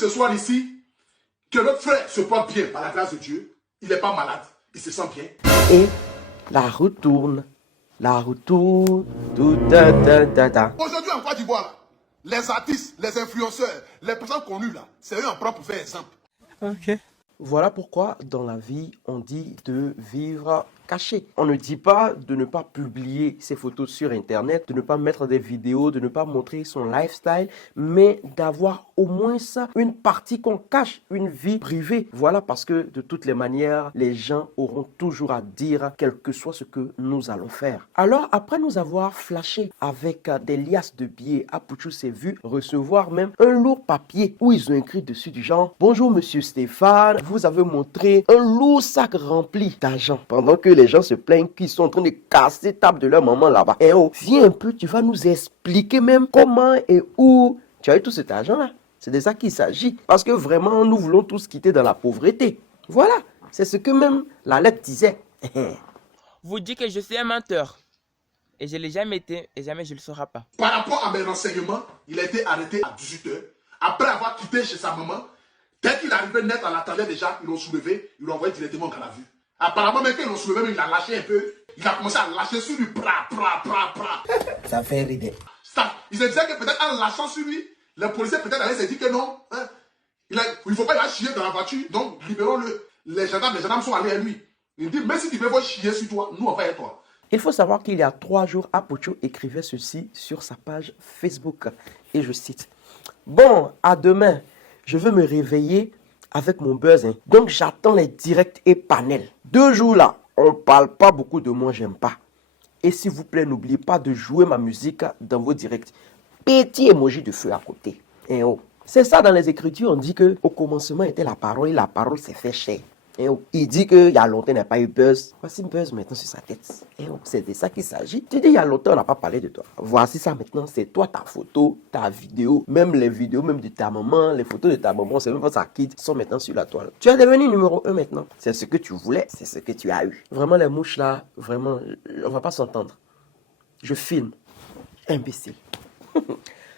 Ce soir ici, que notre frère se porte bien par la grâce de Dieu. Il n'est pas malade, il se sent bien. Et la route tourne. La route tourne. Aujourd'hui en Côte d'Ivoire, les artistes, les influenceurs, les personnes connues là, c'est eux en propre pour faire exemple. Ok. Voilà pourquoi dans la vie, on dit de vivre caché. On ne dit pas de ne pas publier ses photos sur Internet, de ne pas mettre des vidéos, de ne pas montrer son lifestyle, mais d'avoir au moins une partie qu'on cache, une vie privée. Voilà, parce que de toutes les manières, les gens auront toujours à dire quel que soit ce que nous allons faire. Alors, après nous avoir flashé avec des liasses de billets, Apouchou s'est vu recevoir même un lourd papier où ils ont écrit dessus du genre « Bonjour Monsieur Stéphane, vous avez montré un lourd sac rempli d'argent. » Pendant que les gens se plaignent qu'ils sont en train de casser table de leur maman là-bas. Et oh, viens un peu, tu vas nous expliquer même comment et où tu as eu tout cet argent-là. C'est de ça qu'il s'agit. Parce que vraiment, nous voulons tous quitter dans la pauvreté. Voilà, c'est ce que même la lettre disait. Vous dites que je suis un menteur. Et je ne l'ai jamais été et jamais je ne le serai pas. Par rapport à mes renseignements, il a été arrêté à 18h. Après avoir quitté chez sa maman, dès qu'il arrivait net à l'attendait déjà, ils l'ont soulevé, ils l'ont envoyé directement en garde à vue. Apparemment, même quand ils l'ont soulevé, il a lâché un peu. Il a commencé à lâcher sur lui. Ça fait rire. Ça, il se disait que peut-être en lâchant sur lui, les policiers peut-être allaient se dire que non. Hein, il ne faut pas la chier dans la voiture, donc libérons-le. Les gendarmes sont allés à lui. Il dit, même si tu veux chier sur toi, nous on va être toi. Il faut savoir qu'il y a 3 jours, Apouchou écrivait ceci sur sa page Facebook. Et je cite. Bon, à demain, je veux me réveiller avec mon buzz. Hein. Donc j'attends les directs et panels. 2 jours là, on parle pas beaucoup de moi, j'aime pas. Et s'il vous plaît, n'oubliez pas de jouer ma musique dans vos directs. Petit emoji de feu à côté. Et oh. C'est ça dans les Écritures, on dit que au commencement était la parole et la parole s'est fait chair. Et oh. Il dit qu'il y a longtemps il n'a pas eu buzz. Voici buzz maintenant sur sa tête. Et oh. C'est de ça qu'il s'agit. Tu dis il y a longtemps on n'a pas parlé de toi. Voici ça maintenant, c'est toi ta photo, ta vidéo, même les vidéos même de ta maman, les photos de ta maman, c'est même pas sa kid, sont maintenant sur la toile. Tu es devenu numéro 1 maintenant. C'est ce que tu voulais, c'est ce que tu as eu. Vraiment les mouches là, vraiment, on va pas s'entendre. Je filme. Imbécile.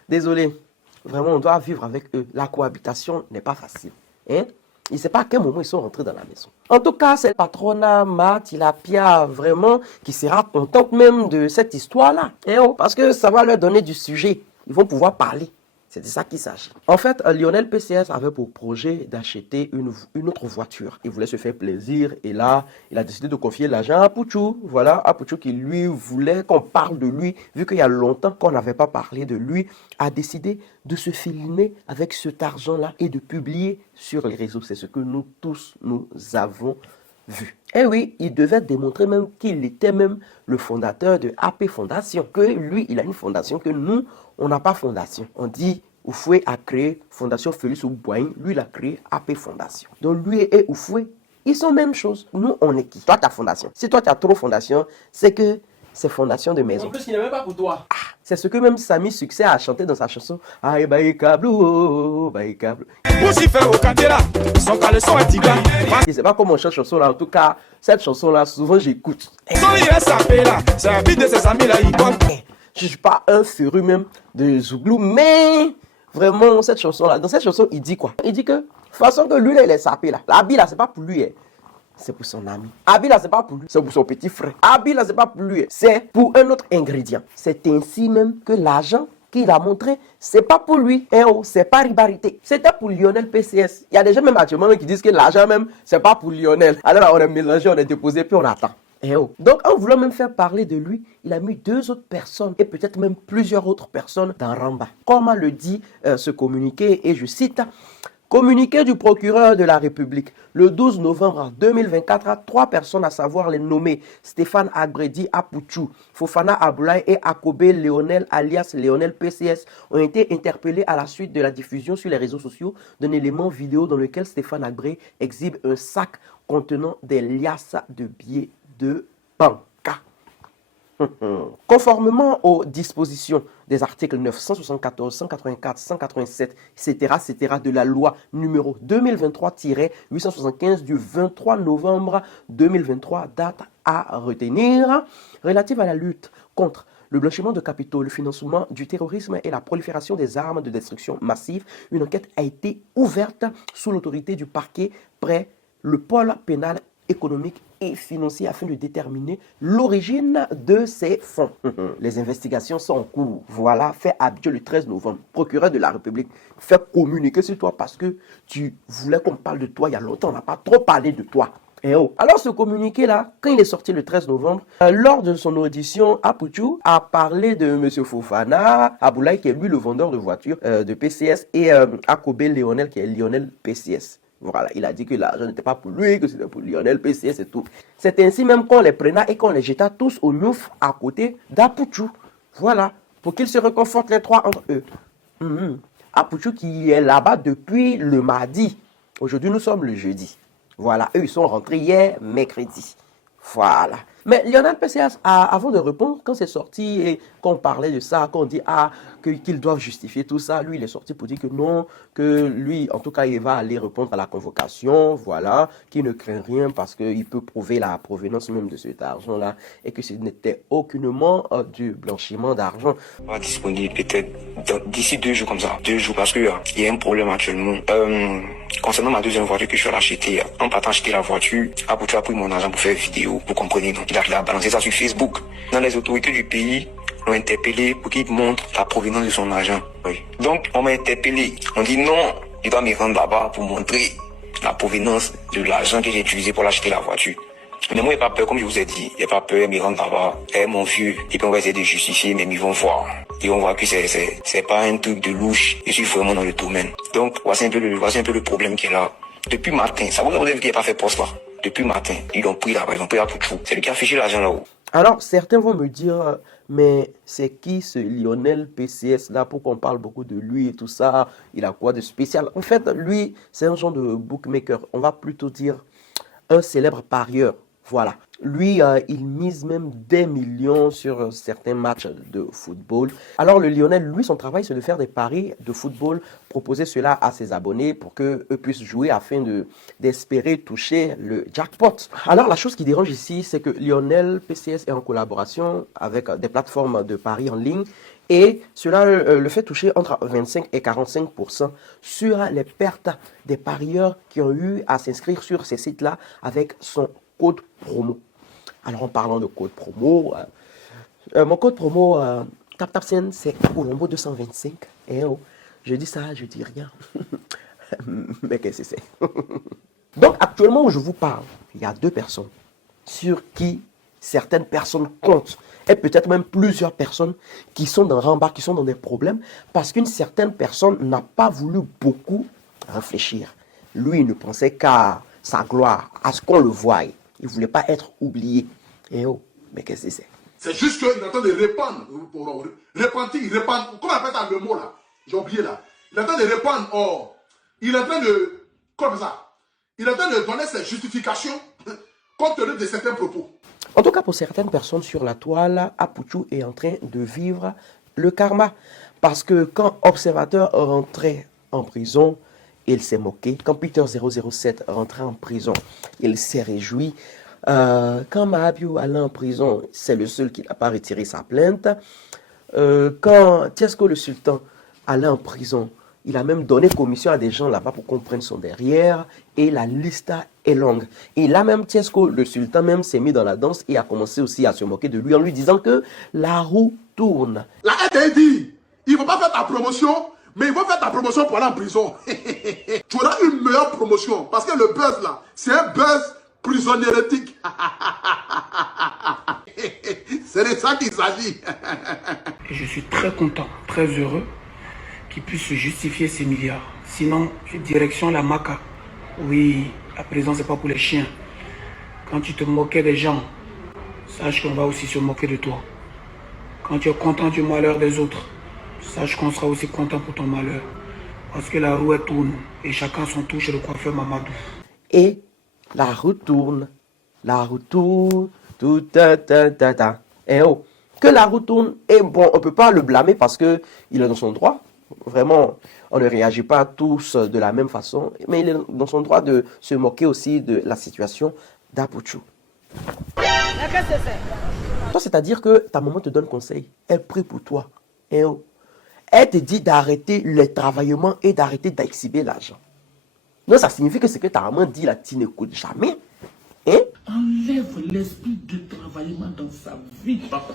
Désolé. Vraiment, on doit vivre avec eux. La cohabitation n'est pas facile. Hein? Il ne sait pas à quel moment ils sont rentrés dans la maison. En tout cas, c'est le patronat Matilapia vraiment qui sera contente même de cette histoire-là. Hein? Parce que ça va leur donner du sujet. Ils vont pouvoir parler. C'est de ça qu'il s'agit. En fait, Lionel PCS avait pour projet d'acheter une autre voiture. Il voulait se faire plaisir et là, il a décidé de confier l'argent à Apouchou. Voilà, Apouchou qui lui voulait qu'on parle de lui, vu qu'il y a longtemps qu'on n'avait pas parlé de lui, a décidé de se filmer avec cet argent-là et de publier sur les réseaux. C'est ce que nous tous, nous avons vu. Et oui, il devait démontrer même qu'il était même le fondateur de AP Fondation. Que lui, il a une fondation que nous, on n'a pas fondation. On dit Oufoué a créé Fondation Félix Oubouaïn. Lui, il a créé AP Fondation. Donc lui et Oufoué, ils sont même chose. Nous, on est qui? Toi, tu as fondation. Si toi, tu as trop fondation, c'est que c'est fondation de maison. En plus, il n'est même pas pour toi. Ah, c'est ce que même Samy Succès a chanté dans sa chanson. Aïe, baï câble, oh, baï câble. Je ne sais pas comment on chante cette chanson là. En tout cas, cette chanson là, souvent j'écoute. Je ne suis pas un féru même de Zouglou, mais vraiment, cette chanson là, dans cette chanson, il dit quoi? Il dit que, de toute façon que lui là, il est sapé là. L'habit là, c'est pas pour lui. Hein. C'est pour son ami. Abi là, c'est pas pour lui, c'est pour son petit frère. Abi là, c'est pas pour lui, c'est pour un autre ingrédient. C'est ainsi même que l'argent qu'il a montré, c'est pas pour lui. Eh oh, c'est pas ribarité. C'était pour Lionel PCS. Il y a des gens même actuellement qui disent que l'argent même, c'est pas pour Lionel. Alors là, on est mélangé, on est déposé, puis on attend. Eh oh. Donc, en voulant même faire parler de lui, il a mis 2 autres personnes et peut-être même plusieurs autres personnes dans Ramba. Comme le dit ce communiqué, et je cite... Communiqué du procureur de la République, le 12 novembre 2024, 3 personnes, à savoir les nommés Stéphane Agredi Apouchou, Fofana Aboulaye et Akobe Léonel alias Léonel PCS, ont été interpellés à la suite de la diffusion sur les réseaux sociaux d'un élément vidéo dans lequel Stéphane Agredi exhibe un sac contenant des liasses de billets de banque. Conformément aux dispositions des articles 974, 184, 187, etc. de la loi numéro 2023-875 du 23 novembre 2023, date à retenir, relative à la lutte contre le blanchiment de capitaux, le financement du terrorisme et la prolifération des armes de destruction massive. Une enquête a été ouverte sous l'autorité du parquet près le pôle pénal économique et financier afin de déterminer l'origine de ces fonds. Les investigations sont en cours. Voilà, fait Abidjan le 13 novembre. Procureur de la République fait communiquer sur toi parce que tu voulais qu'on parle de toi il y a longtemps. On n'a pas trop parlé de toi. Eh oh. Alors ce communiqué-là, quand il est sorti le 13 novembre, lors de son audition, Apouchou a parlé de M. Fofana, Aboulaye qui est lui le vendeur de voitures de PCS et Akobe Lionel qui est Lionel PCS. Voilà, il a dit que l'argent n'était pas pour lui, que c'était pour Lionel PCS et tout. C'est ainsi même qu'on les prenait et qu'on les jeta tous au Niouf à côté d'Apouchou. Voilà, pour qu'ils se réconfortent les trois entre eux. Apouchou qui est là-bas depuis le mardi. Aujourd'hui, nous sommes le jeudi. Voilà, eux, ils sont rentrés hier, mercredi. Voilà. Mais Lionel PCS, avant de répondre, quand c'est sorti et qu'on parlait de ça, qu'on dit qu'ils doivent justifier tout ça, lui, il est sorti pour dire que non, que lui, en tout cas, il va aller répondre à la convocation, voilà, qu'il ne craint rien parce qu'il peut prouver la provenance même de cet argent-là et que ce n'était aucunement du blanchiment d'argent. On va disponible peut-être d'ici 2 jours comme ça. 2 jours parce qu'il y a un problème actuellement. Concernant ma deuxième voiture que je suis allé acheter, en partant acheter la voiture, Apouchou a pris mon argent pour faire vidéo, vous comprenez, donc il a balancé ça sur Facebook. Dans les autorités du pays l'ont interpellé pour qu'il montre la provenance de son argent. Oui. Donc on m'a interpellé, on dit non, il doit me rendre là-bas pour montrer la provenance de l'argent que j'ai utilisé pour acheter la voiture. Mais moi, il n'y a pas peur, comme je vous ai dit, il n'y a pas peur, me rendre là-bas. Mon vieux, et puis on va essayer de justifier, mais ils vont voir. Ils vont voir que c'est pas un truc de louche. Je suis vraiment dans le domaine. Donc, voici un peu le problème qui est là. Depuis matin, ça vous avez vu qu'il n'a pas fait poste là. Depuis matin, ils l'ont pris là-bas, ils l'ont pris à Apouchou. C'est lui qui a affiché l'argent là-haut. Alors, certains vont me dire, mais c'est qui ce Lionel PCS là pour qu'on parle beaucoup de lui et tout ça? Il a quoi de spécial? En fait, lui, c'est un genre de bookmaker. On va plutôt dire un célèbre parieur. Voilà. Lui, il mise même des millions sur certains matchs de football. Alors, le Lionel, lui, son travail, c'est de faire des paris de football, proposer cela à ses abonnés pour qu'eux puissent jouer afin d'espérer toucher le jackpot. Alors, la chose qui dérange ici, c'est que Lionel PCS est en collaboration avec des plateformes de paris en ligne et cela le fait toucher entre 25 et 45% sur les pertes des parieurs qui ont eu à s'inscrire sur ces sites-là avec son code promo. Alors en parlant de code promo, mon code promo TapTapSend c'est Colombo 225. Et oh, je dis ça, je dis rien. Mais qu'est-ce que c'est? Donc actuellement où je vous parle, il y a 2 personnes sur qui certaines personnes comptent. Et peut-être même plusieurs personnes qui sont dans rembarque, qui sont dans des problèmes parce qu'une certaine personne n'a pas voulu beaucoup réfléchir. Lui, il ne pensait qu'à sa gloire, à ce qu'on le voie. Il ne voulait pas être oublié. Et oh, mais qu'est-ce que c'est? C'est juste qu'il est en train de répandre. Répandre. Comment on appelle ça le mot là? J'ai oublié là. Il est en train de répandre. Oh, il est en train de. Comme ça. Il est en train de donner ses justifications compte tenu de certains propos. En tout cas, pour certaines personnes sur la toile, Apouchou est en train de vivre le karma. Parce que quand Observateur rentrait en prison, il s'est moqué. Quand Peter 007 rentrait en prison, il s'est réjoui. Quand Mahabiou allait en prison, c'est le seul qui n'a pas retiré sa plainte. Quand Tiesco le Sultan allait en prison, il a même donné commission à des gens là-bas pour qu'on prenne son derrière. Et la liste est longue. Et là même, Tiesco le Sultan même s'est mis dans la danse et a commencé aussi à se moquer de lui en lui disant que la roue tourne. La RTI dit, il ne faut pas faire ta promotion, mais il faut faire ta promotion pour aller en prison. Tu auras une meilleure promotion. Parce que le buzz là, c'est un buzz prisonniérétique. C'est de ça qu'il s'agit. Et je suis très content, très heureux qu'il puisse se justifier ces milliards. Sinon, direction la Maca. Oui, la prison, c'est pas pour les chiens. Quand tu te moquais des gens, sache qu'on va aussi se moquer de toi. Quand tu es content du malheur des autres, sache qu'on sera aussi content pour ton malheur. Parce que la roue elle tourne et chacun son tour chez le coiffeur Mamadou. Et la roue tourne, tout ta. Et oh, que la roue tourne, et bon, on ne peut pas le blâmer parce qu'il est dans son droit. Vraiment, on ne réagit pas tous de la même façon, mais il est dans son droit de se moquer aussi de la situation d'Apouchou. Qu'est-ce que c'est? Toi, c'est-à-dire que ta maman te donne conseil. Elle prie pour toi. Et oh. Elle te dit d'arrêter le travaillement et d'arrêter d'exhiber l'argent. Donc, ça signifie que ce que ta maman dit là, tu n'écoutes jamais. Hein? Enlève l'esprit de travaillement dans sa vie, papa.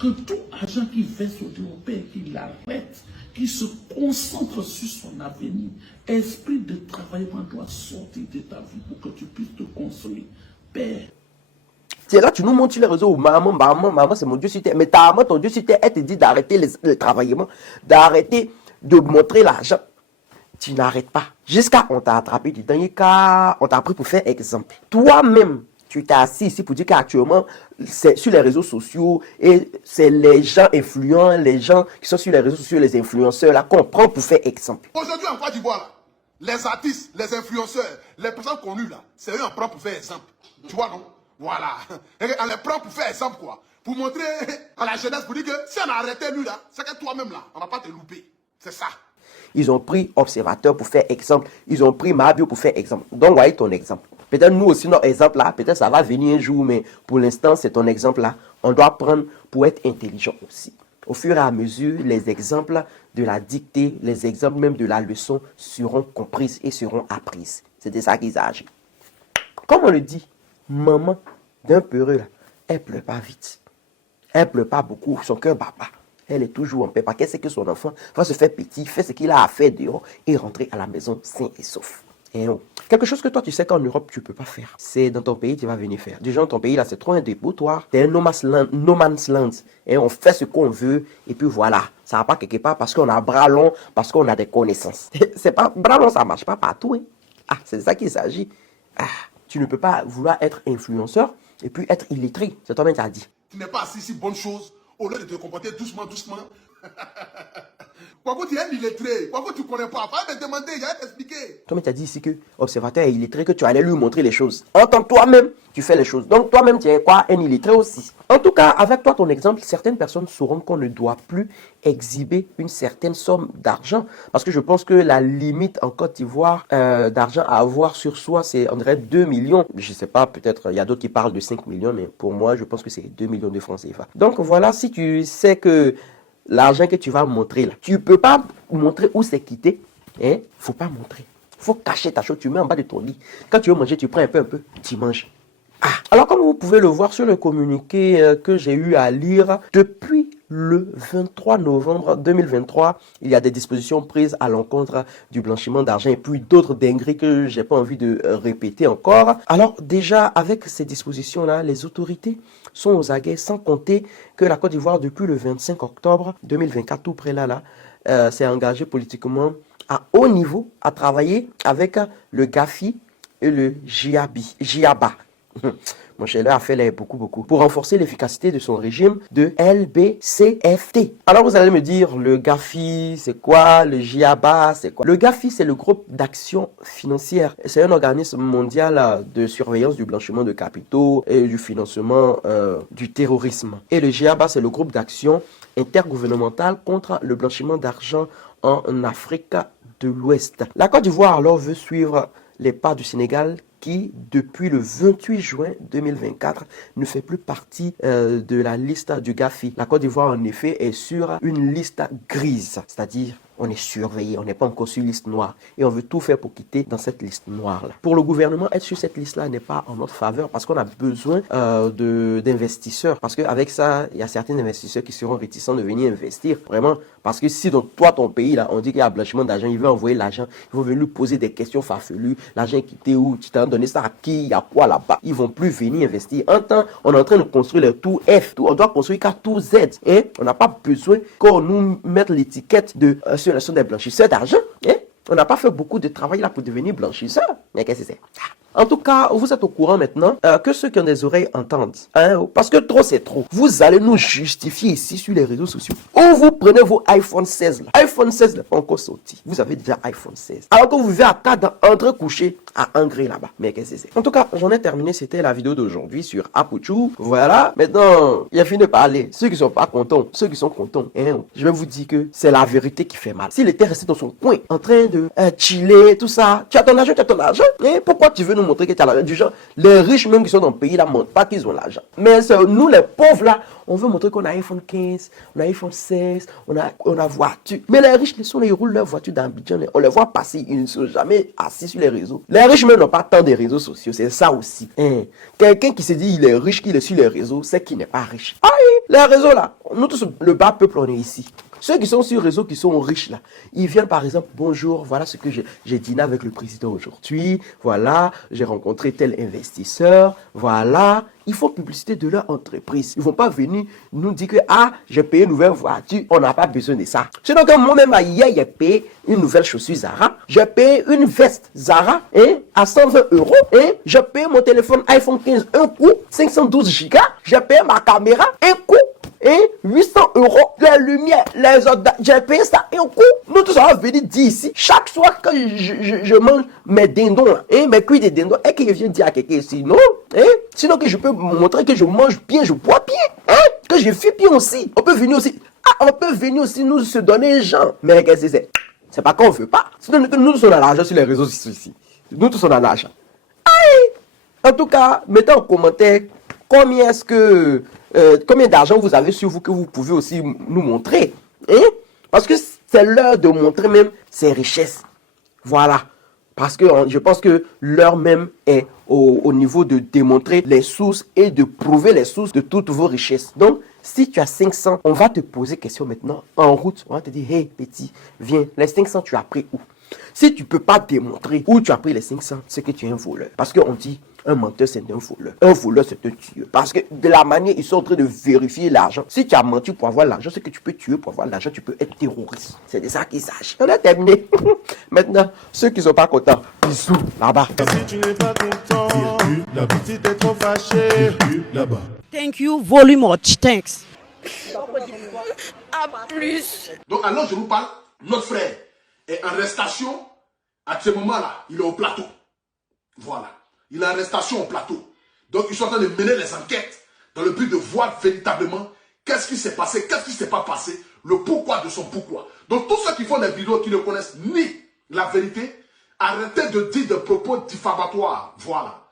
Que tout agent qui verse au père, qu'il l'arrête, qu'il se concentre sur son avenir. Esprit de travaillement doit sortir de ta vie pour que tu puisses te construire. Père. C'est là, tu nous montres sur les réseaux, maman, c'est mon Dieu sur terre. Mais ta maman, ton Dieu sur terre, elle te dit d'arrêter le travaillement, d'arrêter de montrer l'argent. Tu n'arrêtes pas. Jusqu'à on t'a attrapé du dernier cas, on t'a pris pour faire exemple. Toi-même, tu t'es assis ici pour dire qu'actuellement, c'est sur les réseaux sociaux et c'est les gens influents, les gens qui sont sur les réseaux sociaux, les influenceurs là, qu'on prend pour faire exemple. Aujourd'hui en Côte d'Ivoire, les artistes, les influenceurs, les personnes connues là, c'est eux en prend pour faire exemple. Tu vois non? Voilà. Et on les prend pour faire exemple quoi. Pour montrer à la jeunesse, pour dire que si on a arrêté lui là, c'est que toi-même là, on va pas te louper. C'est ça. Ils ont pris Observateur pour faire exemple. Ils ont pris Mabio pour faire exemple. Donc, voyez ton exemple. Peut-être nous aussi, notre exemple là, peut-être ça va venir un jour, mais pour l'instant, c'est ton exemple là. On doit prendre pour être intelligent aussi. Au fur et à mesure, les exemples de la dictée, les exemples même de la leçon seront comprises et seront apprises. C'est de ça qu'ils agissent. Comme on le dit, maman d'un peureux là, elle pleure pas vite. Elle pleure pas beaucoup, son cœur bat pas. Elle est toujours en paix. Parce qu'elle sait que son enfant va se faire petit, faire ce qu'il a à faire dehors et rentrer à la maison sain et sauf. Et oh. Quelque chose que toi, tu sais qu'en Europe, tu ne peux pas faire. C'est dans ton pays, tu vas venir faire. Déjà, dans ton pays, là, c'est trop un dépotoir. C'est un no man's land. Et on fait ce qu'on veut. Et puis voilà. Ça va pas quelque part parce qu'on a bras longs, parce qu'on a des connaissances. C'est pas, bras longs, ça marche pas partout. Hein. Ah, c'est de ça qu'il s'agit. Ah, tu ne peux pas vouloir être influenceur et puis être illettré. C'est toi-même qui as dit. Tu n'es pas assis si bonne chose. Au lieu de te comporter doucement. Pourquoi tu es illettré? Pourquoi tu ne connais pas? Va me demander, il va t'expliquer. Toi-même, tu as dit ici que Observateur est illettré, que tu allais lui montrer les choses. En tant que toi-même, tu fais les choses. Donc, toi-même, tu es quoi? Un illettré aussi. En tout cas, avec toi, ton exemple, certaines personnes sauront qu'on ne doit plus exhiber une certaine somme d'argent. Parce que je pense que la limite en Côte d'Ivoire d'argent à avoir sur soi, c'est, on dirait, 2 millions. Je ne sais pas, peut-être, il y a d'autres qui parlent de 5 millions, mais pour moi, je pense que c'est 2 millions de francs CFA. Donc, voilà, si tu sais que l'argent que tu vas montrer là, tu ne peux pas montrer où c'est quitté. Hein? Faut pas montrer. Faut cacher ta chose. Tu mets en bas de ton lit. Quand tu veux manger, tu prends un peu, tu manges. Ah. Alors, comme vous pouvez le voir sur le communiqué que j'ai eu à lire, depuis le 23 novembre 2023, il y a des dispositions prises à l'encontre du blanchiment d'argent et puis d'autres dingueries que j'ai pas envie de répéter encore. Alors déjà, avec ces dispositions-là, les autorités sont aux aguets, sans compter que la Côte d'Ivoire, depuis le 25 octobre 2024, tout près là, s'est engagée politiquement à haut niveau à travailler avec le GAFI et le GIABA. Mon cher a fait beaucoup pour renforcer l'efficacité de son régime de LBCFT. Alors vous allez me dire, le GAFI c'est quoi? Le GIABA c'est quoi? Le GAFI c'est le groupe d'action financière. C'est un organisme mondial de surveillance du blanchiment de capitaux et du financement du terrorisme. Et le GIABA c'est le groupe d'action intergouvernemental contre le blanchiment d'argent en Afrique de l'Ouest. La Côte d'Ivoire alors veut suivre les pas du Sénégal qui, depuis le 28 juin 2024, ne fait plus partie de la liste du GAFI. La Côte d'Ivoire, en effet, est sur une liste grise, c'est-à-dire on est surveillé, on n'est pas encore sur liste noire. Et on veut tout faire pour quitter dans cette liste noire-là. Pour le gouvernement, être sur cette liste-là n'est pas en notre faveur parce qu'on a besoin d'investisseurs. Parce qu'avec ça, il y a certains investisseurs qui seront réticents de venir investir. Vraiment, parce que si dans toi, ton pays, là, on dit qu'il y a blanchiment d'argent, ils veulent envoyer l'argent, ils vont venir lui poser des questions farfelues. L'argent est quitté où? Tu t'as donné ça à qui? Il y a quoi là-bas? Ils vont plus venir investir. En temps, on est en train de construire le tout F. On doit construire qu'à tout Z. Et on n'a pas besoin qu'on nous mette l'étiquette de sur des blanchisseurs d'argent. On n'a pas fait beaucoup de travail là pour devenir blanchisseur. Mais qu'est-ce que c'est? En tout cas, vous êtes au courant maintenant que ceux qui ont des oreilles entendent. Parce que trop, c'est trop. Vous allez nous justifier ici sur les réseaux sociaux. Ou vous prenez vos iPhone 16 là. iPhone 16 n'est pas encore sorti. Vous avez déjà iPhone 16. Alors que vous vivez à 4 entre couchés à 1 gré là-bas. Mais qu'est-ce que c'est? En tout cas, j'en ai terminé. C'était la vidéo d'aujourd'hui sur Apouchou. Voilà. Maintenant, il a fini de parler. Ceux qui sont pas contents, ceux qui sont contents. Je vais vous dire que c'est la vérité qui fait mal. S'il était resté dans son coin, en train de chiller, tout ça, tu as ton argent, tu as ton argent. Pourquoi tu veux nous montrer que tu as l'argent. Du genre, les riches même qui sont dans le pays, là, ne montrent pas qu'ils ont l'argent. Mais nous, les pauvres, là, on veut montrer qu'on a iPhone 15, on a iPhone 16, on a voiture. Mais les riches, ils roulent leur voiture dans Abidjan. On les voit passer, ils ne sont jamais assis sur les réseaux. Les riches même n'ont pas tant de réseaux sociaux, c'est ça aussi. Quelqu'un qui se dit il est riche, qu'il est sur les réseaux, c'est qu'il n'est pas riche. Aïe, les réseaux là, nous tous, le bas peuple, on est ici. Ceux qui sont sur les réseaux, qui sont riches là, ils viennent par exemple, bonjour, voilà ce que j'ai dîné avec le président aujourd'hui, voilà, j'ai rencontré tel investisseur, voilà. Ils font publicité de leur entreprise. Ils ne vont pas venir nous dire que, ah, j'ai payé une nouvelle voiture, on n'a pas besoin de ça. Sinon que moi-même, hier, j'ai payé une nouvelle chaussure Zara, j'ai payé une veste Zara, à 120 €, j'ai payé mon téléphone iPhone 15, un coup, 512 Go, j'ai payé ma caméra, un coup, 800 €, les lumières, les autres, j'ai payé ça et un coup, nous tous on va venir dire ici, chaque soir que je mange mes dindons, mes cuits de dindons, et que je viens dire à quelqu'un ici, non, sinon que je peux montrer que je mange bien, je bois bien, que je fais bien aussi, on peut venir aussi, nous se donner gens, mais qu'est-ce que c'est pas qu'on veut pas, sinon nous tous on a l'argent sur les réseaux ici, nous tous on a l'argent. En tout cas, mettez en commentaire combien d'argent vous avez sur vous que vous pouvez aussi nous montrer. Parce que c'est l'heure de montrer même ses richesses. Voilà. Parce que je pense que l'heure même est au niveau de démontrer les sources et de prouver les sources de toutes vos richesses. Donc, si tu as 500, on va te poser question maintenant en route. On va te dire, hey petit, viens, les 500 tu as pris où? Si tu ne peux pas démontrer où tu as pris les 500, c'est que tu es un voleur. Parce qu'on dit, un menteur, c'est un voleur. Un voleur, c'est un tueur. Parce que de la manière, ils sont en train de vérifier l'argent. Si tu as menti pour avoir l'argent, c'est que tu peux tuer pour avoir l'argent, tu peux être terroriste. C'est de ça qu'il s'agit. On a terminé. Maintenant, ceux qui ne sont pas contents, bisous là-bas. Si tu n'es pas content, la petite est trop fâchée, là-bas. Thank you very much. Thanks. À plus. Donc alors je vous parle, notre frère est en arrestation. À ce moment-là, il est au plateau. Voilà. Il est en arrestation au plateau. Donc ils sont en train de mener les enquêtes dans le but de voir véritablement qu'est-ce qui s'est passé, qu'est-ce qui ne s'est pas passé, le pourquoi de son pourquoi. Donc tous ceux qui font des vidéos qui ne connaissent ni la vérité, arrêtez de dire des propos diffamatoires. Voilà.